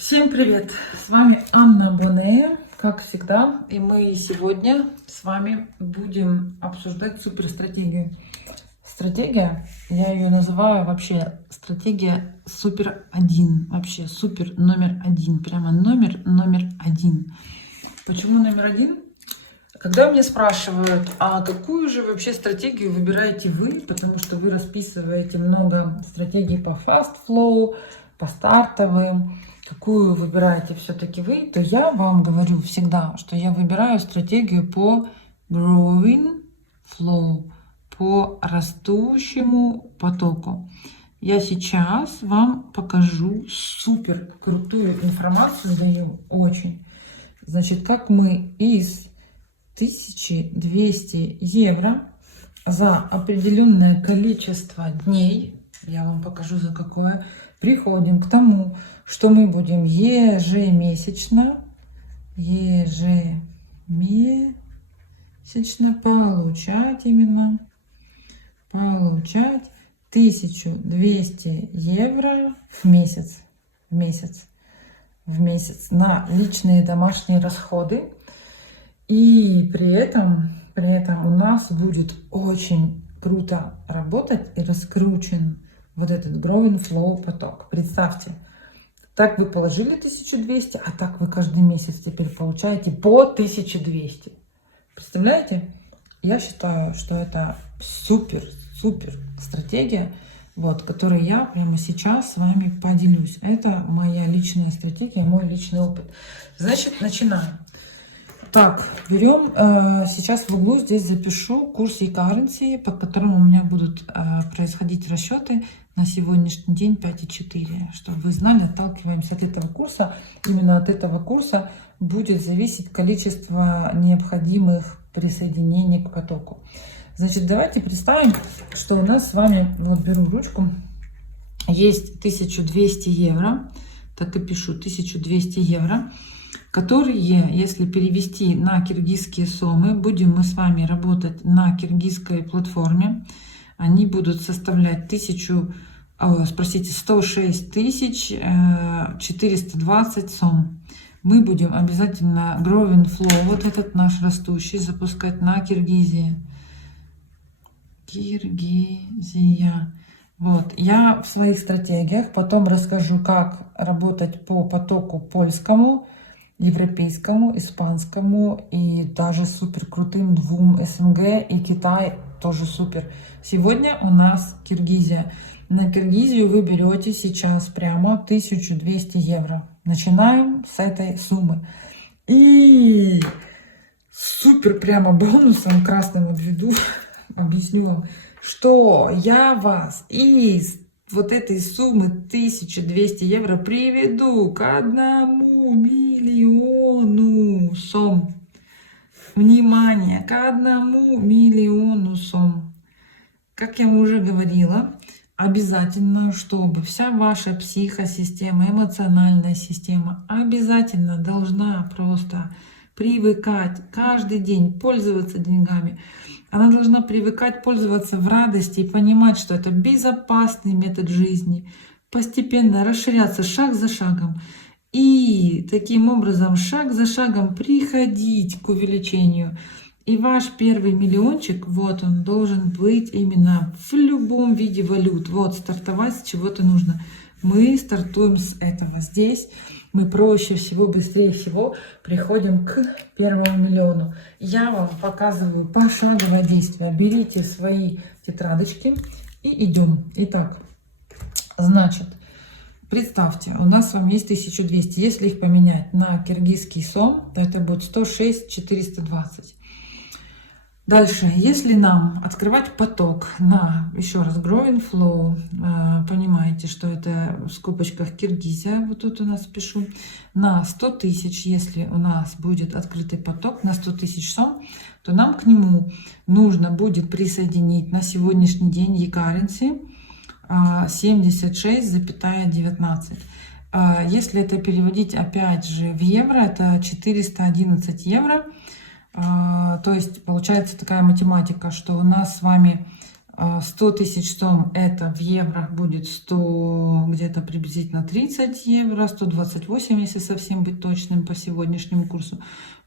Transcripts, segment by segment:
Всем привет! С вами Анна Бонея, как всегда. И мы сегодня с вами будем обсуждать суперстратегию. Стратегия, я ее называю вообще стратегия супер один. Вообще супер номер один. Прямо номер один. Почему номер один? Когда меня спрашивают, а какую же вообще стратегию выбираете вы, потому что вы расписываете много стратегий по fast flow, по стартовым, какую выбираете все-таки вы, то я вам говорю всегда, что я выбираю стратегию по growing flow, по растущему потоку. Я сейчас вам покажу супер крутую информацию, даю очень. Значит, как мы из 1200 евро за определенное количество дней, я вам покажу за какое, приходим к тому, что мы будем ежемесячно получать 1200 евро в месяц на личные домашние расходы. И при этом у нас будет очень круто работать и раскручен вот этот growing flow поток. Представьте, так вы положили 1200, а так вы каждый месяц теперь получаете по 1200. Представляете? Я считаю, что это супер стратегия, вот, которой я прямо сейчас с вами поделюсь. Это моя личная стратегия, мой личный опыт. Значит, начинаем. Так, берем, сейчас в углу здесь запишу курс e-currency, по которому у меня будут происходить расчеты на сегодняшний день 5,4. Чтобы вы знали, отталкиваемся от этого курса. Именно от этого курса будет зависеть количество необходимых присоединений к потоку. Значит, давайте представим, что у нас с вами, вот беру ручку, есть 1200 евро, так и пишу 1200 евро. Которые, если перевести на киргизские сомы, будем мы с вами работать на киргизской платформе, они будут составлять 106 420 сом. Мы будем обязательно growing flow, вот этот наш растущий, запускать на Киргизия. Вот, я в своих стратегиях потом расскажу, как работать по потоку польскому, европейскому, испанскому и даже супер крутым двум СНГ и Китай тоже супер. Сегодня у нас Киргизия. На Киргизию вы берете сейчас прямо 1200 евро. Начинаем с этой суммы. И супер прямо бонусом красным обведу, объясню вам, что я вас из вот этой суммы 1200 евро приведу к 1 миллиону сом. Внимание, к 1 миллиону сом. Как я уже говорила, обязательно, чтобы вся ваша психосистема, эмоциональная система обязательно должна просто привыкать каждый день пользоваться деньгами. Она должна привыкать пользоваться в радости и понимать, что это безопасный метод жизни, постепенно расширяться шаг за шагом. И таким образом, шаг за шагом приходить к увеличению. И ваш первый миллиончик, вот он, должен быть именно в любом виде валют. Вот, стартовать с чего-то нужно. Мы стартуем с этого. Здесь мы проще всего, быстрее всего приходим к первому миллиону. Я вам показываю пошаговое действие. Берите свои тетрадочки и идем. Итак, значит, представьте, у нас с вами есть 1200. Если их поменять на киргизский сом, то это будет 106 420. Дальше, если нам открывать поток на, еще раз, growing flow, понимаете, что это в скобочках Киргизия, вот тут у нас пишу, на 100 тысяч, если у нас будет открытый поток на 100 тысяч сом, то нам к нему нужно будет присоединить на сегодняшний день e-currency 76,19. Если это переводить опять же в евро, это 411 евро. То есть получается такая математика, что у нас с вами 100 тысяч сом это в евро будет 100, где-то приблизительно 30 евро, 128, если совсем быть точным по сегодняшнему курсу,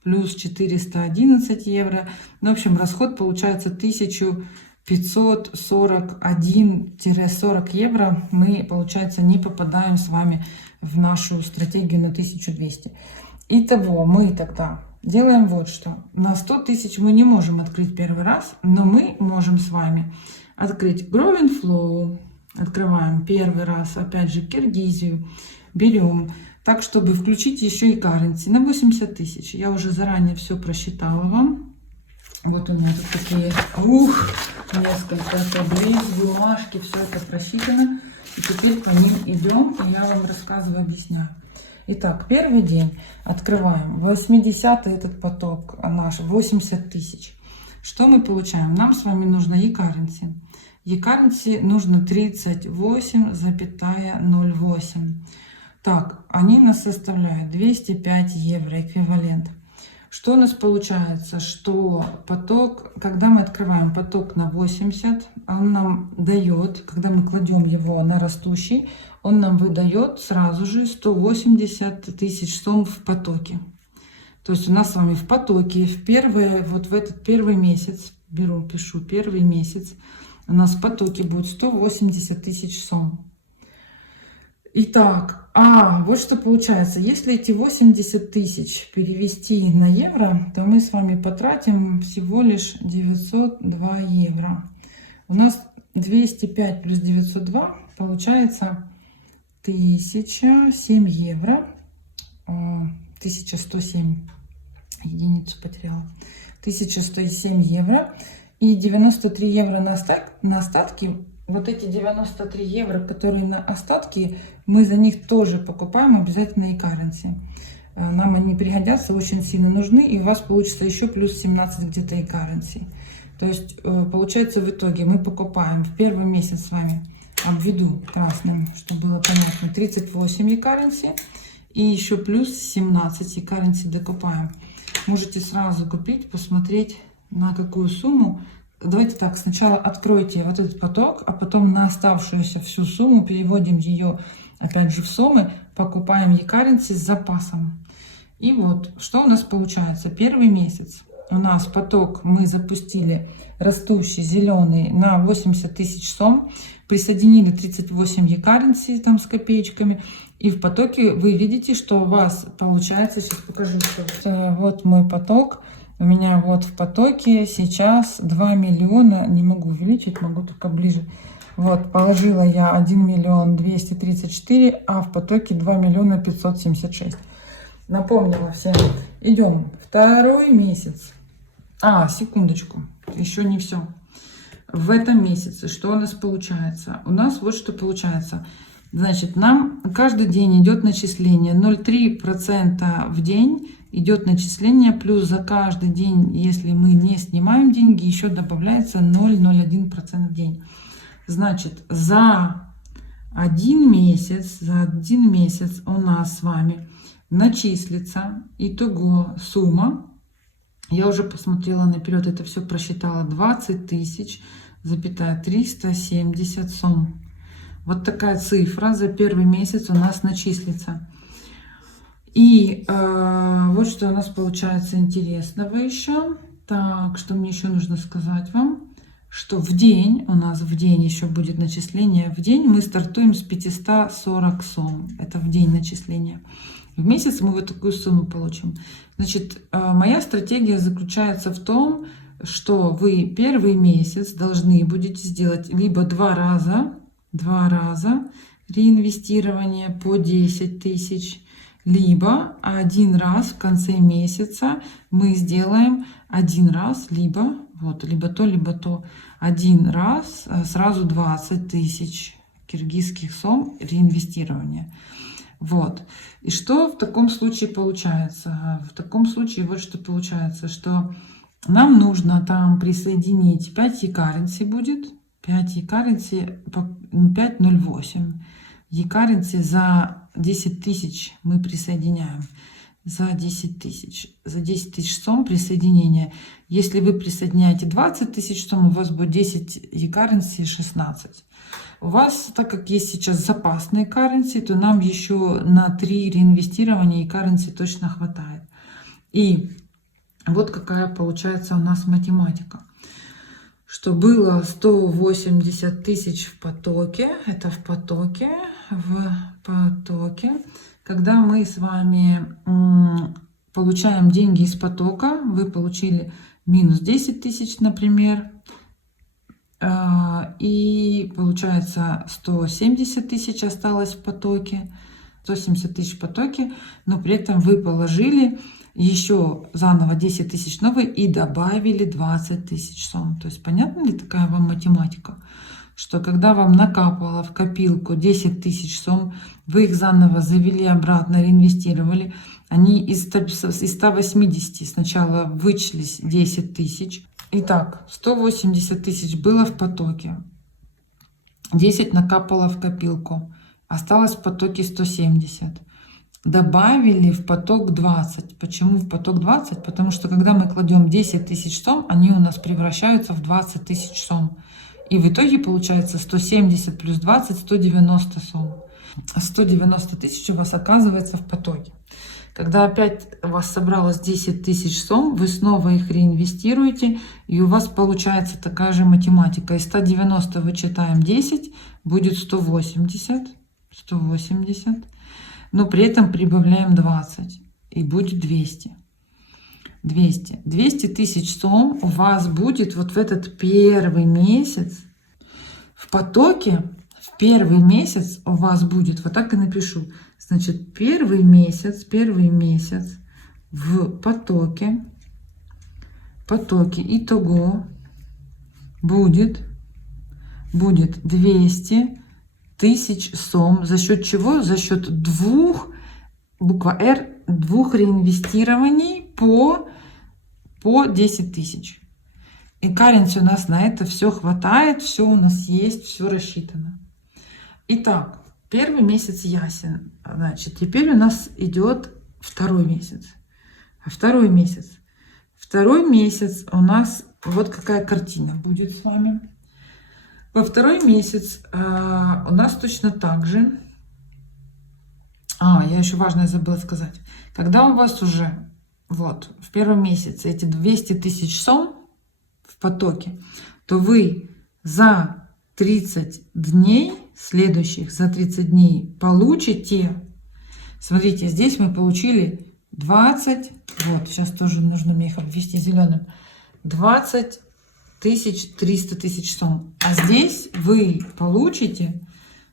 плюс 411 евро. Ну, в общем, расход получается 1541-40 евро. Мы, получается, не попадаем с вами в нашу стратегию на 1200. Итого мы тогда делаем вот что. На 100 тысяч мы не можем открыть первый раз, но мы можем с вами открыть Grow and Flow. Открываем первый раз, опять же, Киргизию. Берем так, чтобы включить еще и currency на 80 тысяч. Я уже заранее все просчитала вам. Вот у меня тут такие, несколько таблиц, бумажки, все это просчитано. И теперь по ним идем, и я вам рассказываю, объясняю. Итак, первый день открываем 80 этот поток наш, 80 тысяч. Что мы получаем? Нам с вами нужно e-currency. E-currency нужно 38,08. Так, они нас составляют 205 евро эквивалент. Что у нас получается? Что поток, когда мы открываем поток на 80, он нам дает, когда мы кладем его на растущий, он нам выдает сразу же 180 тысяч сом в потоке. То есть у нас с вами в потоке, в этот первый месяц, пишу первый месяц, у нас в потоке будет 180 тысяч сом. Итак, вот что получается. Если эти 80 тысяч перевести на евро, то мы с вами потратим всего лишь 902 евро. У нас 205 плюс 902 получается 1007 евро. 1107 единицу потеряла. 1107 евро. И 93 евро на остатки. Вот эти 93 евро, которые на остатки, мы за них тоже покупаем обязательно e-currency. Нам они пригодятся, очень сильно нужны, и у вас получится еще плюс 17 где-то e-currency. То есть получается в итоге мы покупаем в первый месяц с вами, обведу красным, чтобы было понятно, 38 e-currency и еще плюс 17 e-currency докупаем. Можете сразу купить, посмотреть на какую сумму. Давайте так, сначала откройте вот этот поток, а потом на оставшуюся всю сумму переводим ее опять же в суммы, покупаем e-currency с запасом. И вот, что у нас получается? Первый месяц у нас поток мы запустили растущий, зеленый, на 80 тысяч сом, присоединили 38 e-currency там с копеечками, и в потоке вы видите, что у вас получается, сейчас покажу, что вот мой поток. У меня вот в потоке сейчас 2 миллиона, не могу увеличить, могу только ближе. Вот, положила я 1 миллион 234, а в потоке 2 миллиона 576. Напомнила всем. Идем. Второй месяц. Секундочку, еще не все. В этом месяце что у нас получается? У нас вот что получается. Значит, нам каждый день идет начисление 0,3% в день. Идет начисление, плюс за каждый день, если мы не снимаем деньги, еще добавляется 0,01% в день. Значит, за один месяц у нас с вами начислится итого сумма. Я уже посмотрела наперед, это все просчитала, 20 370 сом. Вот такая цифра за первый месяц у нас начислится. И вот что у нас получается интересного еще. Так, что мне еще нужно сказать вам, что в день, у нас в день еще будет начисление, в день мы стартуем с 540 сом. Это в день начисления. В месяц мы вот такую сумму получим. Значит, моя стратегия заключается в том, что вы первый месяц должны будете сделать либо два раза реинвестирование по 10 тысяч, либо один раз в конце месяца мы сделаем один раз, либо то, один раз сразу 20 тысяч киргизских сом реинвестирования. Вот. И что в таком случае получается? В таком случае вот что получается, что нам нужно там присоединить 5 e-currency будет, 5 e-currency, 5,08. E-currency за 10 тысяч мы присоединяем. за 10 тысяч. За 10 тысяч сом присоединения. Если вы присоединяете 20 тысяч сом, у вас будет 10 e-currency 16. У вас, так как есть сейчас запасные currency, то нам еще на 3 реинвестирования e-currency точно хватает. И вот какая получается у нас математика. Что было 180 тысяч в потоке. Это в потоке. Когда мы с вами получаем деньги из потока, вы получили минус 10 тысяч, например, и получается 170 тысяч осталось в потоке, 170 тысяч в потоке, но при этом вы положили еще заново 10 тысяч новые и добавили 20 тысяч сом. То есть понятна ли такая вам математика? Что когда вам накапало в копилку 10 тысяч сом, вы их заново завели обратно, реинвестировали. Они из 180 сначала вычислились 10 тысяч. Итак, 180 тысяч было в потоке. 10 накапало в копилку. Осталось в потоке 170. Добавили в поток 20. Почему в поток 20? Потому что когда мы кладем 10 тысяч сом, они у нас превращаются в 20 тысяч сом. И в итоге получается 170 плюс 20, 190 сом. 190 тысяч у вас оказывается в потоке. Когда опять у вас собралось 10 тысяч сом, вы снова их реинвестируете, и у вас получается такая же математика. Из 190 вычитаем 10, будет 180, но при этом прибавляем 20, и будет 200. 200 тысяч сом у вас будет вот в этот первый месяц в потоке. В первый месяц у вас будет, вот так и напишу, значит, первый месяц в потоке итого будет 200 тысяч сом. За счет чего? За счет буква R, двух реинвестирований по 10 тысяч. И currency у нас на это все хватает, все у нас есть, все рассчитано. Итак, первый месяц ясен. Значит, теперь у нас идет второй месяц. Второй месяц у нас вот какая картина будет с вами. Во второй месяц у нас точно так же. Я еще важное забыла сказать. Когда у вас уже вот в первом месяце эти 200 тысяч сом в потоке, то вы за 30 дней, следующих за 30 дней получите, смотрите, здесь мы получили 20, вот, сейчас тоже нужно мне их обвести зеленым, 20 тысяч 300 тысяч сом. А здесь вы получите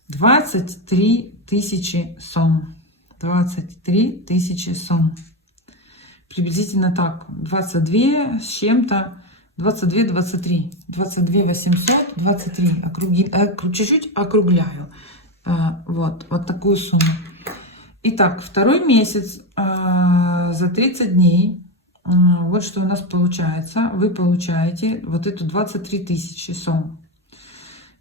23 тысячи сом. 23 тысячи сом. Приблизительно так. 22 с чем-то. 22, 23. 22 800, 23. Чуть-чуть округляю. Вот такую сумму. Итак, второй месяц за 30 дней. Вот что у нас получается. Вы получаете вот эту 23 тысячи сом.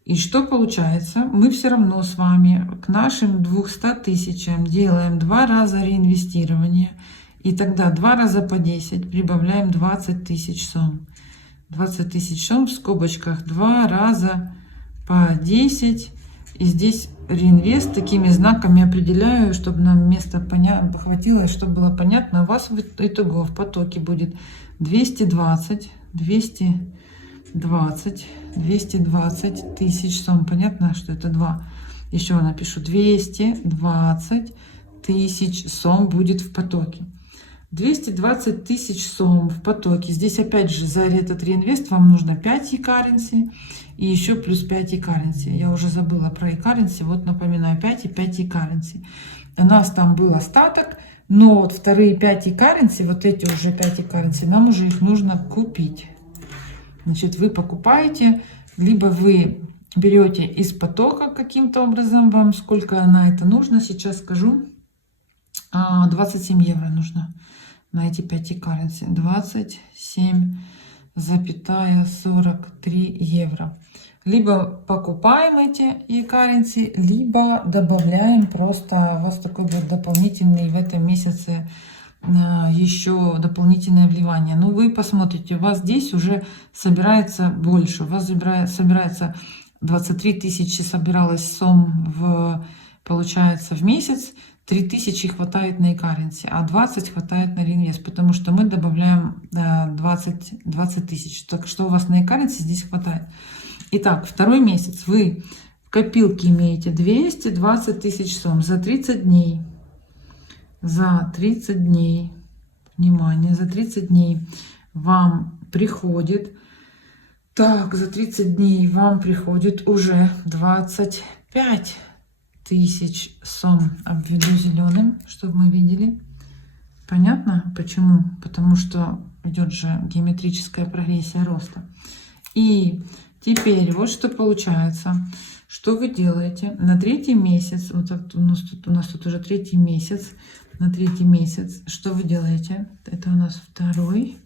И что получается? Мы все равно с вами к нашим 200 тысячам делаем 2 раза реинвестирование. И тогда 2 раза по 10 прибавляем 20 тысяч сом. 20 тысяч сом в скобочках 2 раза по 10. И здесь реинвест такими знаками определяю, чтобы нам место хватило, и чтобы было понятно. У вас итого в потоке будет 220 тысяч сом. Понятно, что это 2. Еще напишу 220 тысяч сом будет в потоке. 220 тысяч сом в потоке. Здесь опять же за этот реинвест вам нужно 5 e-currency и еще плюс 5 e-currency. Я уже забыла про e-currency. Вот напоминаю, 5 и 5 e-currency. У нас там был остаток, но вот вторые 5 e-currency, вот эти уже 5 e-currency, нам уже их нужно купить. Значит, вы покупаете, либо вы берете из потока каким-то образом, вам сколько на это нужно, сейчас скажу, 27 евро нужно на эти 5 e-currency. 27,43 евро. Либо покупаем эти e-currency, либо добавляем просто, у вас такой будет дополнительный в этом месяце еще дополнительное вливание. Ну, вы посмотрите, у вас здесь уже собирается больше. У вас собирается 23 тысячи собиралась сом получается в месяц. 3000 хватает на e-currency, а 20 хватает на реинвест, потому что мы добавляем 20 тысяч. Так что у вас на e-currency здесь хватает. Итак, второй месяц вы в копилке имеете 220 тысяч сом за 30 дней. За 30 дней, внимание, за 30 дней вам приходит, так, за 30 дней вам приходит уже 25 тысяч сом. Обведу зеленым, чтобы мы видели. Понятно? Почему? Потому что идет же геометрическая прогрессия роста. И теперь вот что получается. Что вы делаете? На третий месяц, вот у нас тут уже третий месяц, на третий месяц, что вы делаете? Это у нас второй,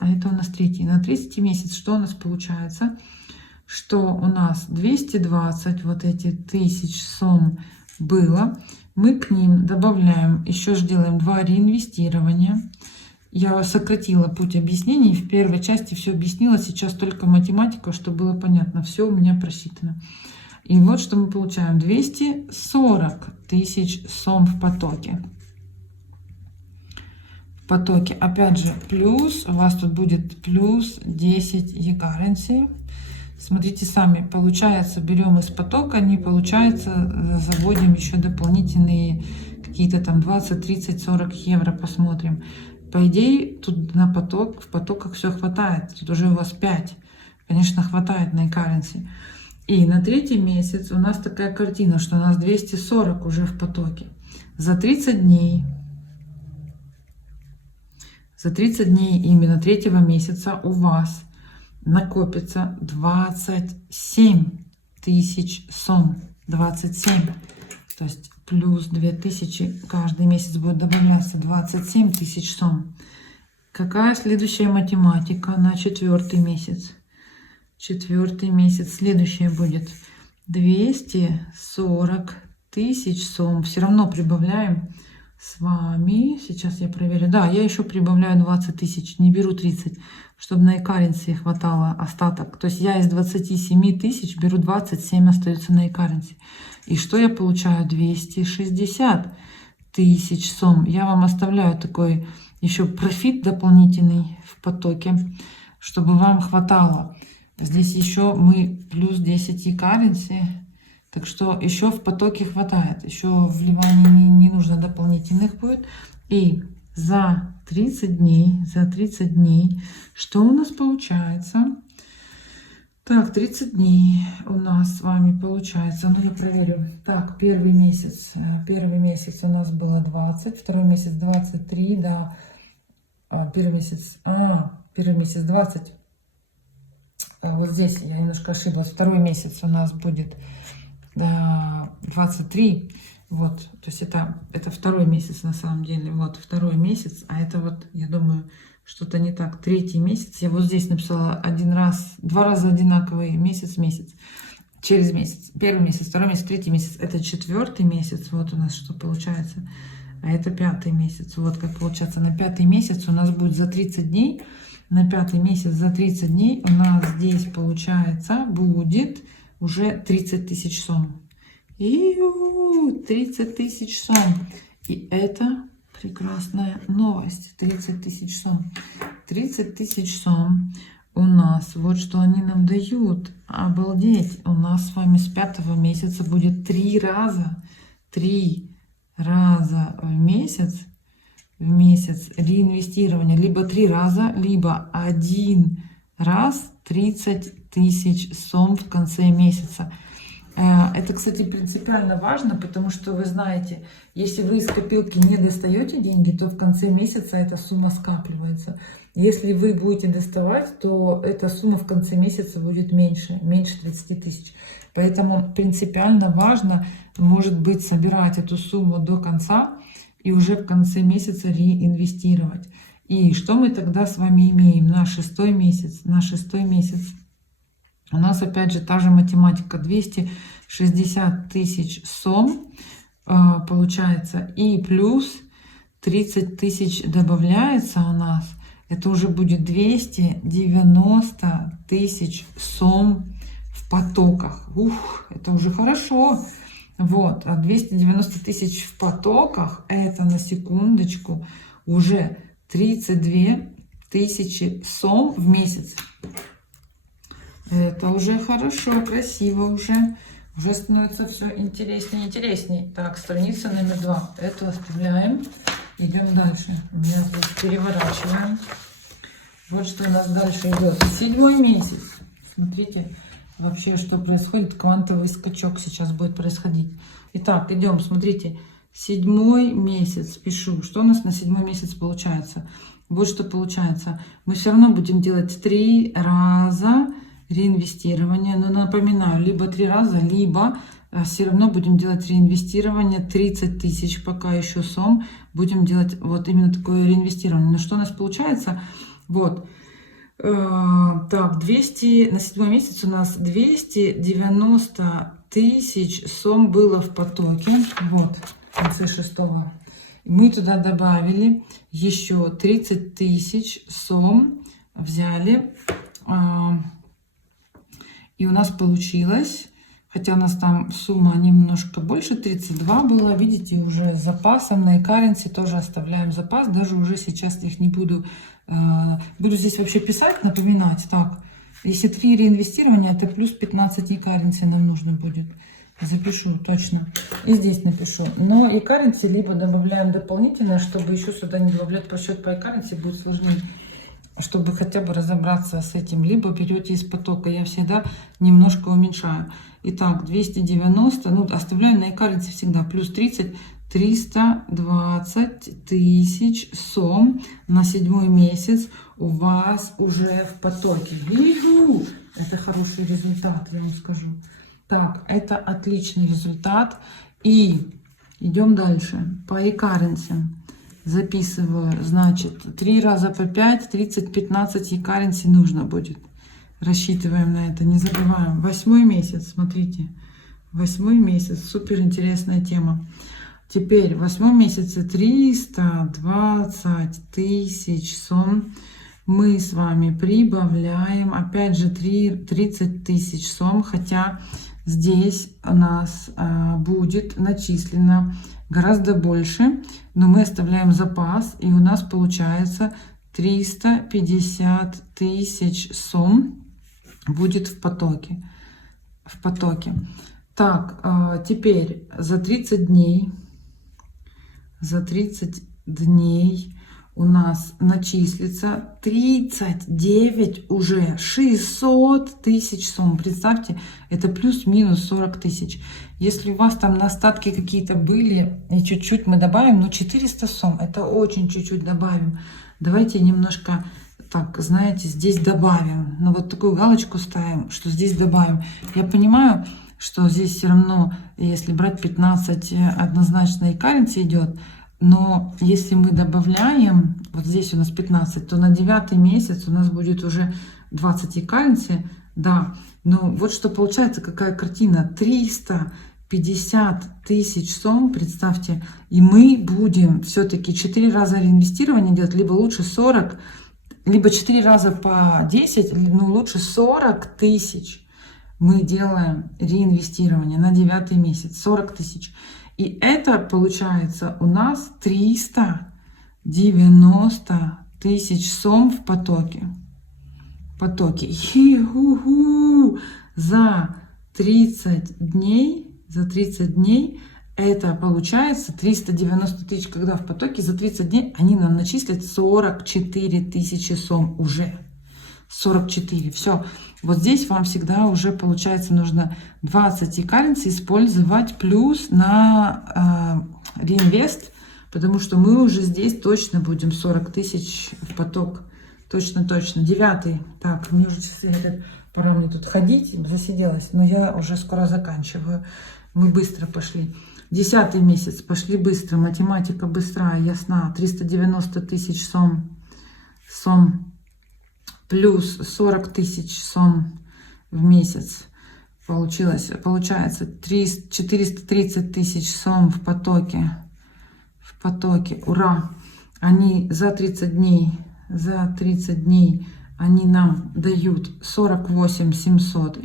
а это у нас третий. На третий месяц что у нас получается? Что у нас 220 вот эти тысяч сом было. Мы к ним добавляем, еще же делаем 2 реинвестирования. Я сократила путь объяснений. В первой части все объяснила, сейчас только математика, чтобы было понятно. Все у меня просчитано. И вот что мы получаем. 240 тысяч сом в потоке. В потоке. Опять же, плюс, у вас тут будет плюс 10 e-currency. Смотрите сами, получается, берем из потока, не получается, заводим еще дополнительные какие-то там 20, 30, 40 евро, посмотрим. По идее, тут на поток, в потоках все хватает. Тут уже у вас 5. Конечно, хватает на e-currency. И на третий месяц у нас такая картина, что у нас 240 уже в потоке. За 30 дней. За 30 дней именно третьего месяца у вас накопится 27 тысяч сом. 27. То есть плюс 2000 каждый месяц будет добавляться 27 тысяч сом. Какая следующая математика на четвертый месяц? Четвертый месяц следующее будет 240 тысяч сом. Все равно прибавляем с вами. Сейчас я проверю. Да, я еще прибавляю 20 тысяч. Не беру 30, чтобы на e-currency хватало остаток. То есть я из 27 тысяч беру 27, остается на e-currency. И что я получаю? 260 тысяч сом. Я вам оставляю такой еще профит дополнительный в потоке, чтобы вам хватало. Здесь еще мы плюс 10 e-currency. Так что еще в потоке хватает. Еще вливаний не нужно дополнительных будет. И за 30 дней, что у нас получается? Так, 30 дней у нас с вами получается. Ну, я проверю. Так, первый месяц у нас было 20, второй месяц 23, да. Первый месяц 20. Вот здесь я немножко ошиблась. Второй месяц у нас будет 23. Вот, то есть это второй месяц на самом деле. Вот второй месяц, а это вот, я думаю, что-то не так. Третий месяц. Я вот здесь написала два раза одинаковый месяц. Через месяц. Первый месяц, второй месяц, третий месяц. Это четвертый месяц. Вот у нас что получается. А это пятый месяц. Вот как получается. На пятый месяц у нас будет за 30 дней. На пятый месяц за 30 дней у нас здесь получается будет уже 30 тысяч сом. И 30 тысяч сом. И это прекрасная новость. 30 тысяч сом. 30 тысяч сом у нас. Вот что они нам дают. Обалдеть. У нас с вами с пятого месяца будет 3 раза в месяц реинвестирования. Либо 3 раза, либо 1 раз 30 тысяч сом в конце месяца. Это, кстати, принципиально важно, потому что вы знаете, если вы из копилки не достаете деньги, то в конце месяца эта сумма скапливается. Если вы будете доставать, то эта сумма в конце месяца будет меньше 30 тысяч. Поэтому принципиально важно, может быть, собирать эту сумму до конца и уже в конце месяца реинвестировать. И что мы тогда с вами имеем на шестой месяц? На шестой месяц у нас опять же та же математика. 260 тысяч сом получается. И плюс 30 тысяч добавляется у нас, это уже будет 290 тысяч сом в потоках. Ух, это уже хорошо. Вот, а 290 тысяч в потоках, это на секундочку уже 32 тысячи сом в месяц. Это уже хорошо, красиво уже. Уже становится все интереснее и интереснее. Так, страница номер 2. Эту оставляем. Идем дальше. У меня здесь переворачиваем. Вот что у нас дальше идет. 7-й месяц. Смотрите, вообще, что происходит. Квантовый скачок сейчас будет происходить. Итак, идем, смотрите. 7-й месяц. Пишу. Что у нас на 7-й месяц получается? Вот что получается. Мы все равно будем делать 3 раза реинвестирование. Но напоминаю, либо 3 раза, либо все равно будем делать реинвестирование 30 тысяч, пока еще сом. Будем делать вот именно такое реинвестирование. Но что у нас получается? Вот. Так, 200, на 7 месяц у нас 290 тысяч сом было в потоке. Вот, в конце 6-го. Мы туда добавили еще 30 тысяч сом. Взяли. И у нас получилось, хотя у нас там сумма немножко больше, 32 было, видите, уже с запасом. На e-currency тоже оставляем запас, даже уже сейчас их не буду. Буду здесь вообще писать, напоминать. Так, если 3 реинвестирования, это плюс 15 e-currency нам нужно будет. Запишу точно. И здесь напишу. Но e-currency либо добавляем дополнительно, чтобы еще сюда не добавлять просчет по e-currency, будет сложнее. Чтобы хотя бы разобраться с этим, либо берете из потока. Я всегда немножко уменьшаю. Итак, 290, ну, оставляю на e-currency всегда, плюс 30, 320 тысяч сом на 7-й месяц у вас уже в потоке. Вижу! Это хороший результат, я вам скажу. Так, это отличный результат. И идем дальше. По e-currency. Записываю, значит, 3 раза по 5, 30, 15 e-currency нужно будет. Рассчитываем на это, не забываем. 8-й месяц, смотрите. 8-й месяц, супер интересная тема. Теперь в 8-м месяце 320 тысяч сом. Мы с вами прибавляем, опять же, 30 тысяч сом, хотя здесь у нас будет начислено гораздо больше, но мы оставляем запас, и у нас получается 350 тысяч сом будет в потоке. Так, теперь за 30 дней у нас начислится 39 уже 600 тысяч сом. Представьте, это плюс-минус 40 тысяч. Если у вас там на остатки какие-то были, и чуть-чуть мы добавим, но 400 сом, это очень чуть-чуть добавим. Давайте немножко, так, знаете, здесь добавим. Ну вот такую галочку ставим, что здесь добавим. Я понимаю, что здесь все равно, если брать 15, однозначно e-currency идет. Но если мы добавляем, вот здесь у нас 15, то на 9-й месяц у нас будет уже 20 e-currency. Да, но вот что получается, какая картина. 350 тысяч сом, представьте. И мы будем все-таки 4 раза реинвестирования делать, либо лучше 40, либо 4 раза по 10, ну лучше 40 тысяч. Мы делаем реинвестирование на 9-й месяц, 40 тысяч. И это получается у нас 390 тысяч сом в потоке. За 30 дней это получается 390 тысяч, когда в потоке, за 30 дней они нам начислят 44 тысячи сом уже. 44. Все. Вот здесь вам всегда уже получается нужно 20 e-currency использовать плюс на реинвест, потому что мы уже здесь точно будем 40 тысяч в поток. Точно. 9-й. Так, мне уже часы говорят, пора мне тут ходить, засиделась, но я уже скоро заканчиваю. Мы быстро пошли. 10-й месяц. Пошли быстро. Математика быстрая, ясна. 390 тысяч сом. Плюс 40 тысяч сом в месяц. Получается 430 тысяч сом в потоке. в потоке. Ура! Они за 30 дней они нам дают 48 700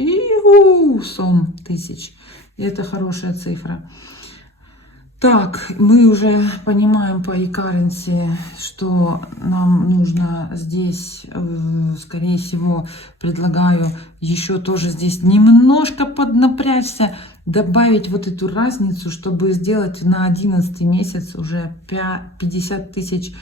сом тысяч. И это хорошая цифра. Так, мы уже понимаем по e-currency, что нам нужно здесь, скорее всего, предлагаю еще тоже здесь немножко поднапрячься, добавить вот эту разницу, чтобы сделать на 11 месяц уже 50 тысяч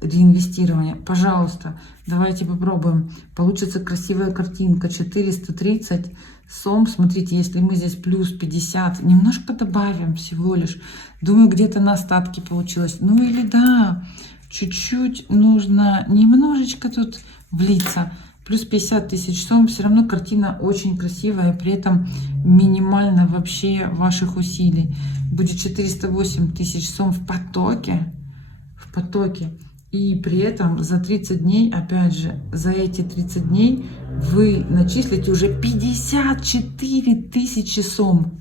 реинвестирования. Пожалуйста, давайте попробуем. Получится красивая картинка. 430 сом. Смотрите, если мы здесь плюс 50, немножко добавим всего лишь. Думаю, где-то на остатки получилось. Ну или да, чуть-чуть нужно немножечко тут влиться. Плюс 50 тысяч сом. Все равно картина очень красивая, при этом минимально вообще ваших усилий. Будет 408 тысяч сом в потоке. В потоке. И при этом за 30 дней, опять же, за эти 30 дней вы начислите уже 54 тысячи сом.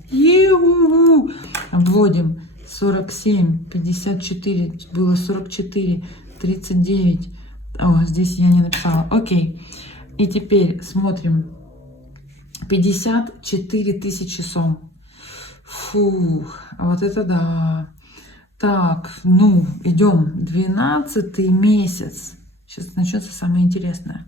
Обводим. 47, 54, было 44, 39. О, здесь я не написала. Окей. И теперь смотрим. 54 тысячи сом. Фух, вот это да. Так, ну, идем. 12 месяц. Сейчас начнется самое интересное.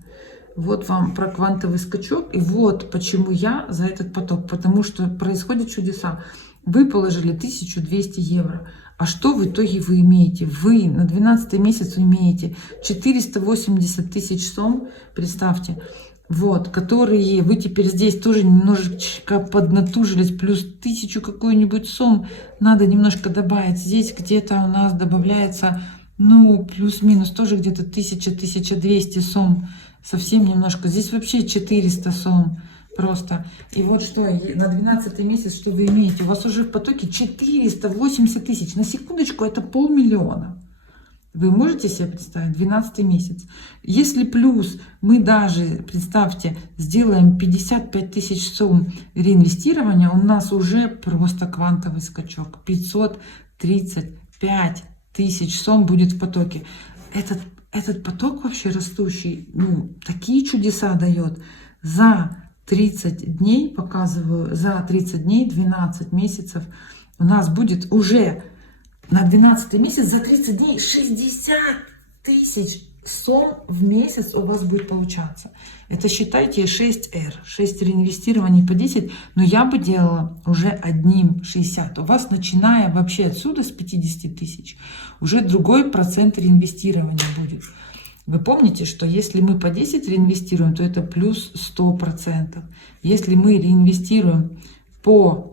Вот вам про квантовый скачок. И вот почему я за этот поток. Потому что происходят чудеса. Вы положили 1200 евро. А что в итоге вы имеете? Вы на 12 месяц имеете 480 тысяч сом. Представьте. Вот, которые вы теперь здесь тоже немножечко поднатужились, плюс 1000 какую-нибудь сом надо немножко добавить. Здесь где-то у нас добавляется, ну, плюс-минус тоже где-то 1000-1200 сом. Совсем немножко. Здесь вообще 400 сом просто. И вот что, на 12 месяц, что вы имеете? У вас уже в потоке 480 тысяч. На секундочку, это 500 000. Вы можете себе представить? 12 месяц. Если плюс мы даже, представьте, сделаем 55 тысяч сом реинвестирования, у нас уже просто квантовый скачок. 535 тысяч сом будет в потоке. Этот поток вообще растущий, ну, такие чудеса дает. За 30 дней, показываю, за 30 дней, 12 месяцев у нас будет уже... На 12 месяц за 30 дней 60 тысяч сом в месяц у вас будет получаться. Это считайте 6R, 6 реинвестирований по 10, но я бы делала уже одним 60. У вас, начиная вообще отсюда с 50 тысяч, уже другой процент реинвестирования будет. Вы помните, что если мы по 10 реинвестируем, то это плюс 100%. Если мы реинвестируем по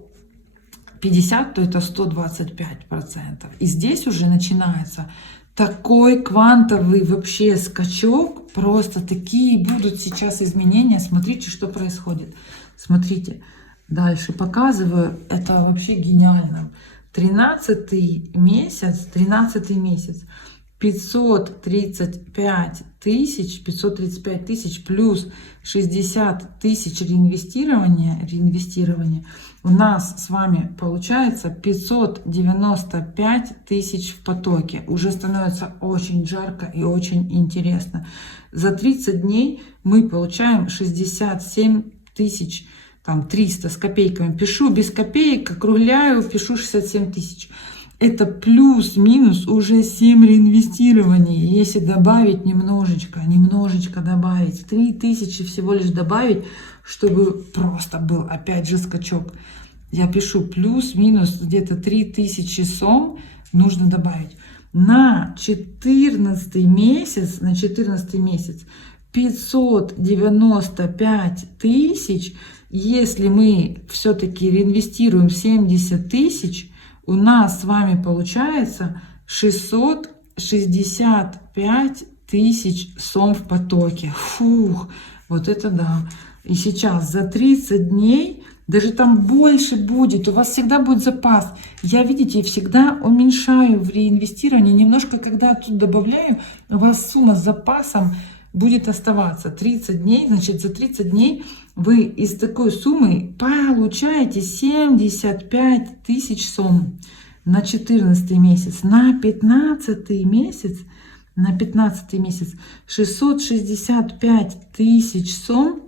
50, то это 125%. И здесь уже начинается такой квантовый вообще скачок. Просто такие будут сейчас изменения. Смотрите, что происходит. Смотрите, дальше показываю. Это вообще гениально. 13 месяц. 535 тысяч плюс 60 тысяч реинвестирования. У нас с вами получается 595 тысяч в потоке. Уже становится очень жарко и очень интересно. За 30 дней мы получаем 67 тысяч, там 300 с копейками. Пишу без копеек, округляю, пишу 67 тысяч. Это плюс-минус уже 7 реинвестирований. Если добавить немножечко добавить, 3000 всего лишь добавить, чтобы просто был опять же скачок. Я пишу плюс-минус где-то 3000 сом нужно добавить. На 14 месяц, 595 тысяч, если мы все-таки реинвестируем 70 тысяч, у нас с вами получается 665 тысяч сом в потоке. Фух, вот это да. И сейчас за 30 дней, даже там больше будет, у вас всегда будет запас. Я, видите, всегда уменьшаю в реинвестировании. Немножко, когда тут добавляю, у вас сумма с запасом будет оставаться 30 дней. Значит, за 30 дней вы из такой суммы получаете 75 тысяч сом. на 14 месяц, на 15 месяц, 665 тысяч сом.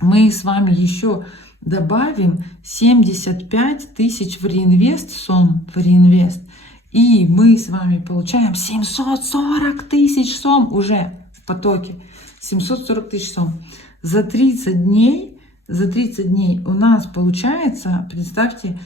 Мы с вами еще добавим 75 тысяч в реинвест сом, в реинвест. И мы с вами получаем 740 тысяч сом уже в потоке. 740 тысяч сом. За 30 дней у нас получается, представьте,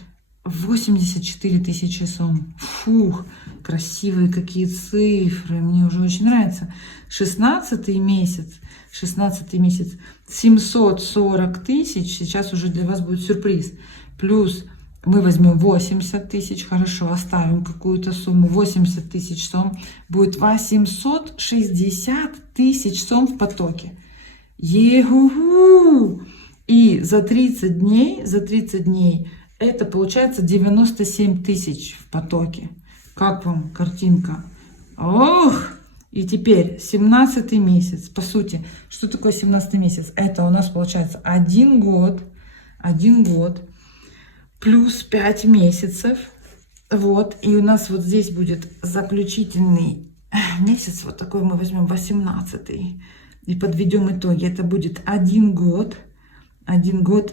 84 тысячи сом. Фух, красивые какие цифры. Мне уже очень нравится. 16 месяц. 740 тысяч. Сейчас уже для вас будет сюрприз. Плюс мы возьмем 80 тысяч. Хорошо, оставим какую-то сумму. 80 тысяч сом. Будет 860 тысяч сом в потоке. Егу! И за 30 дней это получается 97 тысяч в потоке. Как вам картинка? Ох! И теперь 17 месяц. По сути, что такое 17 месяц? Это у нас получается 1 год плюс 5 месяцев. Вот. И у нас вот здесь будет заключительный месяц. Вот такой мы возьмем 18-й. И подведем итоги. Это будет 1 год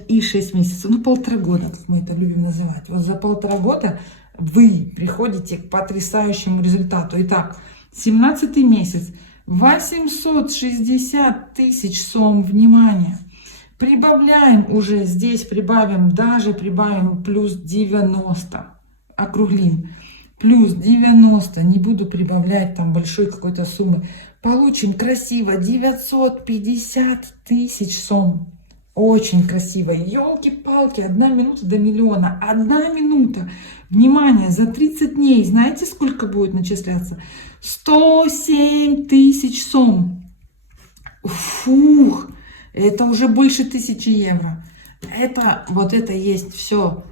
и 6 месяцев. Ну, 1,5 года, как мы это любим называть. Вот за 1,5 года вы приходите к потрясающему результату. Итак, 17 месяц. 860 тысяч сом. Внимание. Прибавляем уже здесь, прибавим плюс 90. Округлим. Плюс 90. Не буду прибавлять там большой какой-то суммы. Получим красиво 950 тысяч сом. Очень красиво. Ёлки-палки, 1 минута до миллиона. 1 минута. Внимание, за 30 дней, знаете, сколько будет начисляться? 107 тысяч сом. Фух, это уже больше 1000 евро. Вот это есть все.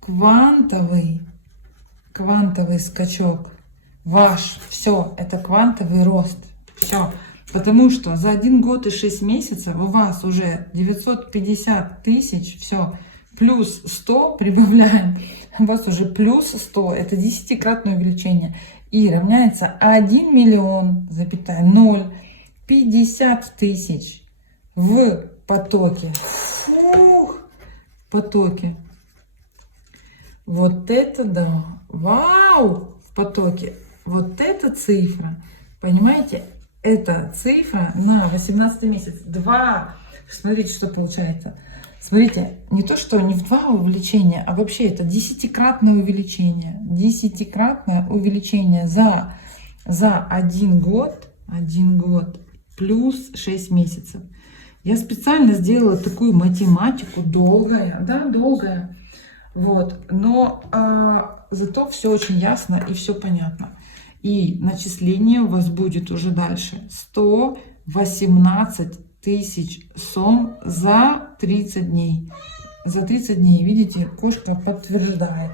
Квантовый скачок. Ваш. Все, это квантовый рост. Все. Потому что за 1 год и 6 месяцев у вас уже 950 тысяч, все, плюс 100 прибавляем, у вас уже плюс 100, это 10-кратное увеличение. И равняется 1 миллион, 050 тысяч в потоке. Фух, в потоке. Вот это да, вау, в потоке. Вот эта цифра, понимаете? Это цифра на 18 месяц. 2. Смотрите, что получается. Смотрите, не то, что не в 2 увеличения, а вообще это 10-кратное увеличение. 10-кратное увеличение за 1 год. 1 год плюс 6 месяцев. Я специально сделала такую математику. Долгая. Да, долгая. Вот. Но зато все очень ясно и все понятно. И начисление у вас будет уже дальше 118 тысяч сом за 30 дней. За 30 дней, видите, кошка подтверждает.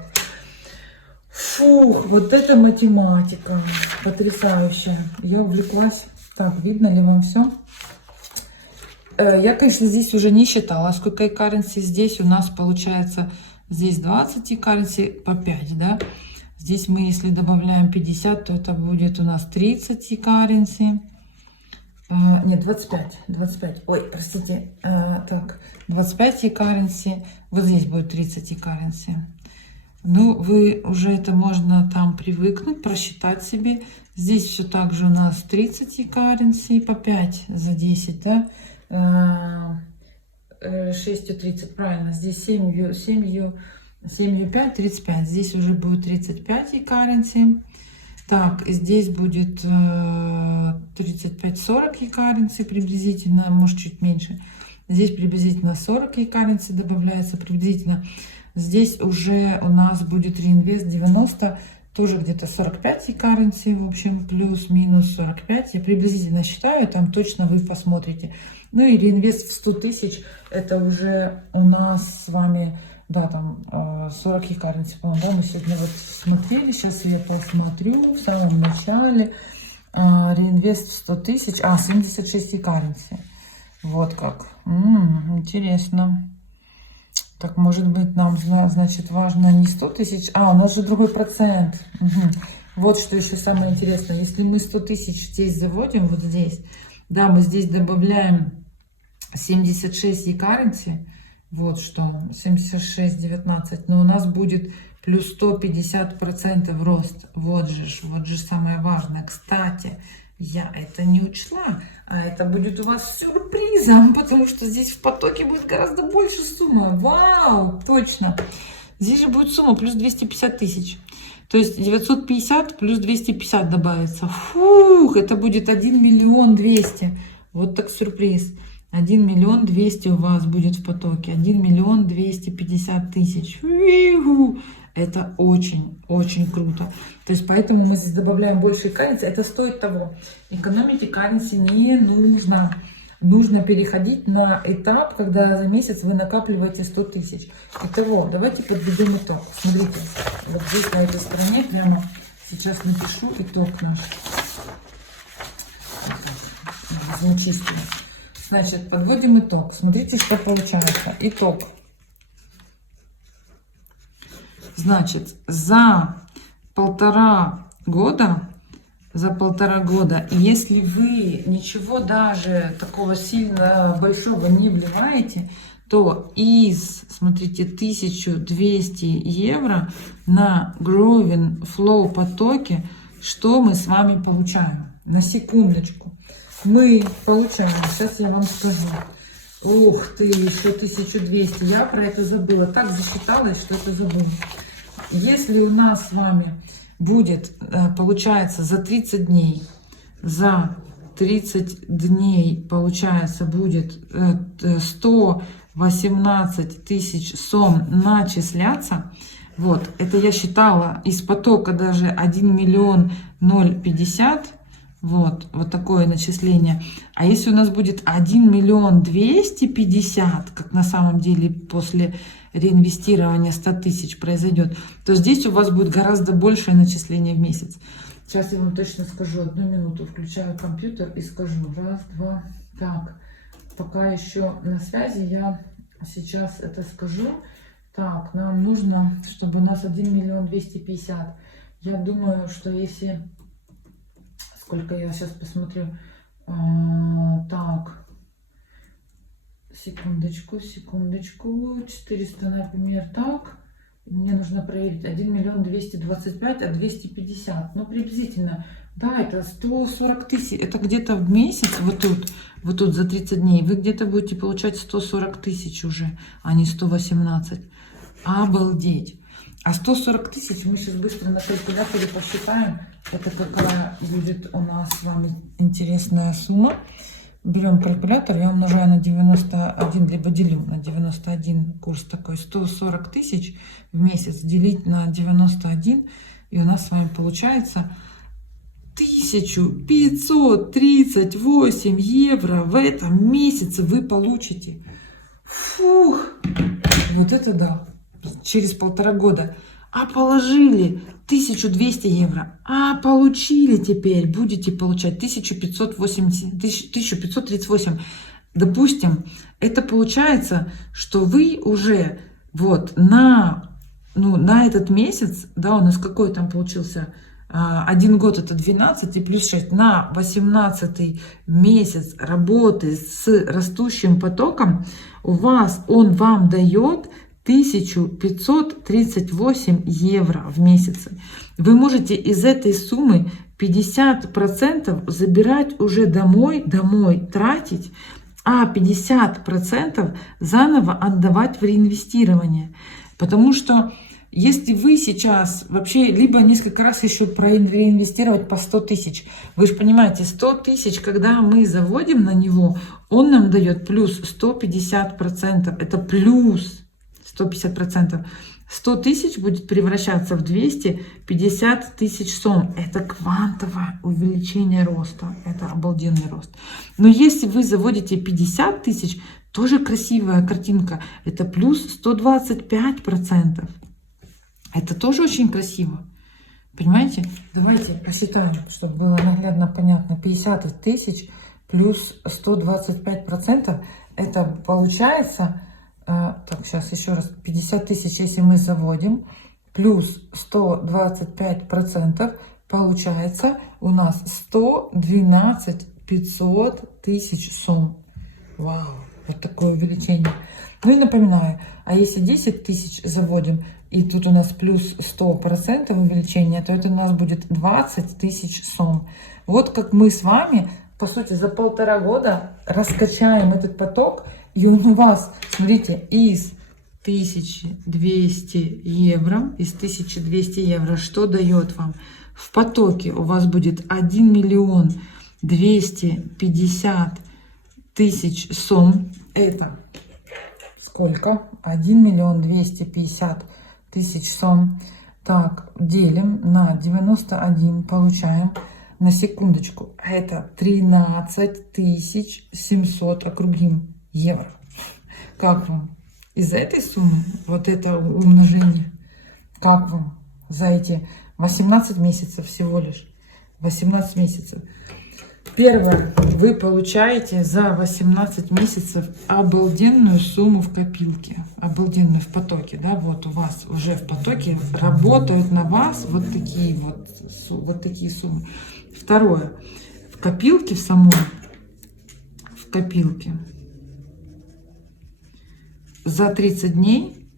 Фух, вот это математика потрясающая. Я увлеклась. Так, видно ли вам все? Я, конечно, здесь уже не считала, сколько currency. Здесь у нас получается, здесь 20 currency по 5, да? Здесь мы, если добавляем 50, то это будет у нас 30 currency. Нет, 25. Ой, простите. Так, 25 currency. Вот здесь будет 30 currency. Ну, вы уже это можно там привыкнуть, просчитать себе. Здесь все так же у нас 30 currency по 5 за 10, да? 6 30, правильно. Здесь 7 5, 35. Здесь уже будет 35 currency. Так, здесь будет 35-40 currency приблизительно, может чуть меньше. Здесь приблизительно 40 currency добавляется приблизительно. Здесь уже у нас будет реинвест 90, тоже где-то 45 currency, в общем, плюс-минус 45. Я приблизительно считаю, там точно вы посмотрите. Ну и реинвест в 100 тысяч, это уже у нас с вами... Да, там 40 currency, по-моему, да, мы сегодня вот смотрели, сейчас я посмотрю, в самом начале, реинвест в 100 тысяч, 76 currency, вот как, интересно, Так, может быть, нам, значит, важно не 100 тысяч, а у нас же другой процент. Угу. Вот что еще самое интересное. Если мы 100 тысяч здесь заводим, вот здесь, да, мы здесь добавляем 76 e-currency, вот что, 76,19, но у нас будет плюс 150% рост. Вот же самое важное. Кстати, я это не учла, а это будет у вас сюрпризом, потому что здесь в потоке будет гораздо больше сумма. Вау, точно. Здесь же будет сумма плюс 250 тысяч. То есть 950 плюс 250 добавится. Фух, это будет 1 миллион 200. Вот так сюрприз. 1 миллион 200 у вас будет в потоке. 1 миллион 250 тысяч. Это очень круто. То есть поэтому мы здесь добавляем больше currency. Это стоит того. Экономить currency не нужно. Нужно переходить на этап, когда за месяц вы накапливаете 100 тысяч. Итого, давайте подведем итог. Смотрите, вот здесь на этой стороне прямо сейчас напишу итог наш. Возьму чистую. Значит, подводим итог. Смотрите, что получается. Итог. Значит, за полтора года, если вы ничего даже такого сильно большого не вливаете, то из, смотрите, 1200 евро на Growing Flow потоке, что мы с вами получаем? На секундочку. Мы получаем, сейчас я вам скажу. Ух ты, еще 1200. Я про это забыла. Так засчиталась, что это забыла. Если у нас с вами будет, получается, за 30 дней, получается, будет 118 тысяч сом начисляться. Вот, это я считала из потока даже 1 миллион 050. Вот такое начисление. А если у нас будет 1 миллион 250, как на самом деле после реинвестирования 100 тысяч произойдет, то здесь у вас будет гораздо большее начисление в месяц. Сейчас я вам точно скажу. 1 минуту. Включаю компьютер и скажу. Раз, два. Так, пока еще на связи, я сейчас это скажу. Так, нам нужно, чтобы у нас 1 миллион 250. Я думаю, что если... Сколько я сейчас посмотрю. Так. Секундочку. 400, например, так. Мне нужно проверить. 1 миллион 225, а 250. Ну, приблизительно. Да, это 140 тысяч. Это где-то в месяц, вот тут за 30 дней, вы где-то будете получать 140 тысяч уже, а не 118. Обалдеть. А 140 тысяч мы сейчас быстро на калькуляторе посчитаем. Это какая будет у нас с вами интересная сумма. Берем калькулятор, я умножаю на 91, либо делю на 91, курс такой, 140 тысяч в месяц делить на 91, и у нас с вами получается 1538 евро в этом месяце вы получите. Фух, вот это да, через полтора года. А положили 1200 евро, а получили теперь, будете получать 1538. Допустим, это получается, что вы уже вот на этот месяц, да, у нас какой там получился, 1 год это 12 и плюс 6, на 18 месяц работы с растущим потоком, он вам дает 1538 евро в месяц. Вы можете из этой суммы 50% забирать уже домой тратить, а 50% заново отдавать в реинвестирование. Потому что если вы сейчас вообще либо несколько раз еще проинвестировать по 100 тысяч, вы же понимаете, 100 тысяч, когда мы заводим на него, он нам дает плюс 150%. Это плюс 150%. 100 тысяч будет превращаться в 250 тысяч сом. Это квантовое увеличение роста. Это обалденный рост. Но если вы заводите 50 тысяч, тоже красивая картинка. Это плюс 125%. Это тоже очень красиво. Понимаете? Давайте посчитаем, чтобы было наглядно понятно. 50 тысяч плюс 125%. Это получается Так, сейчас еще раз. 50 тысяч, если мы заводим, плюс 125%, получается у нас 112 500 тысяч сумм. Вау, вот такое увеличение. Ну и напоминаю, а если 10 тысяч заводим, и тут у нас плюс 100% увеличения, то это у нас будет 20 тысяч сумм. Вот как мы с вами, по сути, за 1,5 года раскачаем этот поток, и он у вас, смотрите, из 1200 евро, что дает вам? В потоке у вас будет 1 миллион 250 тысяч сумм. Это сколько? 1 миллион 250 тысяч сумм. Так, делим на 91, получаем, на секундочку, это 13 700, округлим, евро. Как вам? Из этой суммы, вот это умножение, как вам за эти 18 месяцев всего лишь? 18 месяцев. Первое, вы получаете за 18 месяцев обалденную сумму в копилке, обалденную в потоке, да, вот у вас уже в потоке работают на вас вот такие суммы. Второе, в копилке в копилке за 30 дней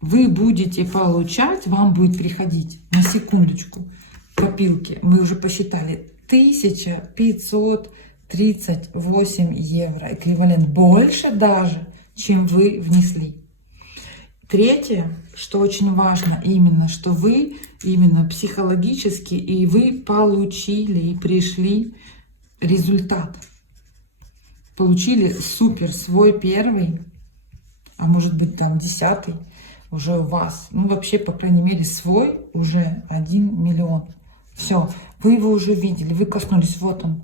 вы будете получать, вам будет приходить, на секундочку, копилки, мы уже посчитали, 1538 евро, эквивалент, больше даже, чем вы внесли. Третье, что очень важно, именно, что вы именно психологически, и вы получили и пришли результат. Получили супер свой первый, а может быть там 10-й уже у вас. Ну вообще, по крайней мере, свой уже 1 миллион. Все, вы его уже видели, вы коснулись, вот он.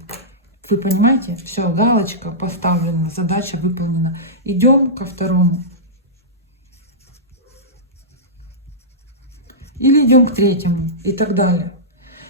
Вы понимаете? Все, галочка поставлена, задача выполнена. Идем ко второму. Или идем к третьему и так далее.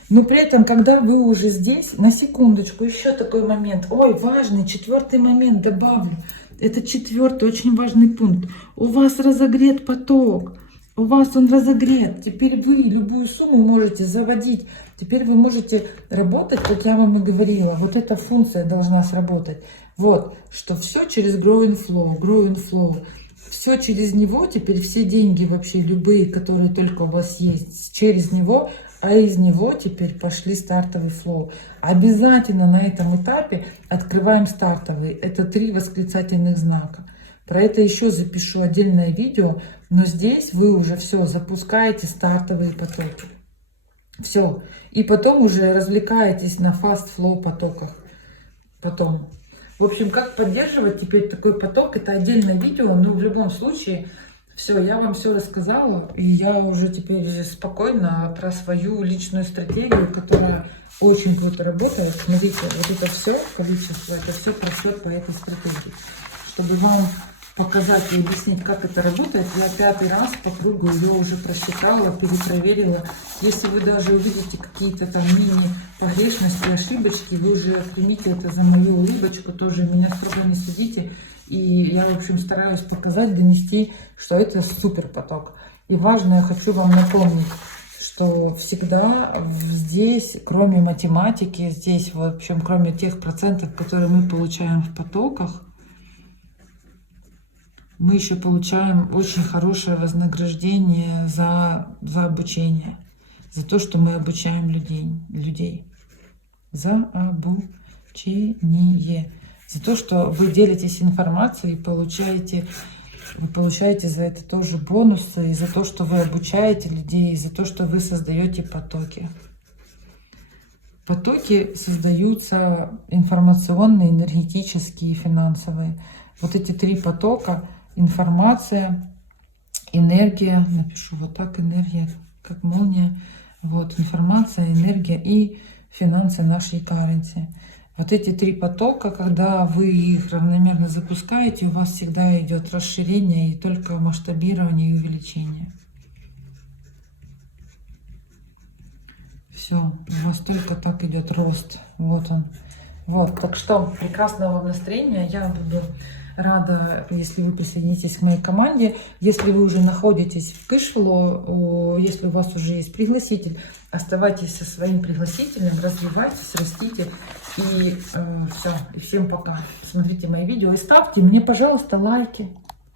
Но при этом, когда вы уже здесь, на секундочку, еще такой момент. Ой, важный, 4-й момент добавлю. Это 4-й, очень важный пункт. У вас разогрет поток. У вас он разогрет. Теперь вы любую сумму можете заводить. Теперь вы можете работать, как я вам и говорила. Вот эта функция должна сработать. Вот, что все через Grow and Flow. Все через него, теперь все деньги вообще любые, которые только у вас есть, через него, а из него теперь пошли стартовый флоу. Обязательно на этом этапе открываем стартовый. Это 3 восклицательных знака. Про это еще запишу отдельное видео, но здесь вы уже все запускаете стартовые потоки. Все. И потом уже развлекаетесь на fast flow потоках. Потом. В общем, как поддерживать теперь такой поток, это отдельное видео, но в любом случае, все, я вам все рассказала, и я уже теперь спокойно про свою личную стратегию, которая очень круто работает. Смотрите, вот это все количество, это все просчет по этой стратегии. Чтобы вам показать и объяснить, как это работает, я 5-й раз по кругу ее уже просчитала, перепроверила. Если вы даже увидите какие-то там мини-погрешности, ошибочки, вы уже примите это за мою улыбочку, тоже меня строго не судите. И я, в общем, стараюсь показать, донести, что это супер поток. И важно, я хочу вам напомнить, что всегда здесь, кроме математики, здесь, в общем, кроме тех процентов, которые мы получаем в потоках, мы еще получаем очень хорошее вознаграждение за обучение, за то, что мы обучаем людей. За обучение. За то, что вы делитесь информацией, вы получаете за это тоже бонусы, и за то, что вы обучаете людей, и за то, что вы создаете потоки. Потоки создаются информационные, энергетические и финансовые. Вот эти 3 потока: информация, энергия, напишу вот так, энергия, как молния, вот, информация, энергия и финансы нашей currency. Вот эти 3 потока, когда вы их равномерно запускаете, у вас всегда идет расширение и только масштабирование и увеличение. Все, у вас только так идет рост. Вот он. Вот, так что прекрасного вам настроения. Я буду рада, если вы присоединитесь к моей команде. Если вы уже находитесь в Кэшфлоу, если у вас уже есть пригласитель, оставайтесь со своим пригласителем, развивайтесь, растите. И все. И всем пока. Смотрите мои видео и ставьте мне, пожалуйста, лайки.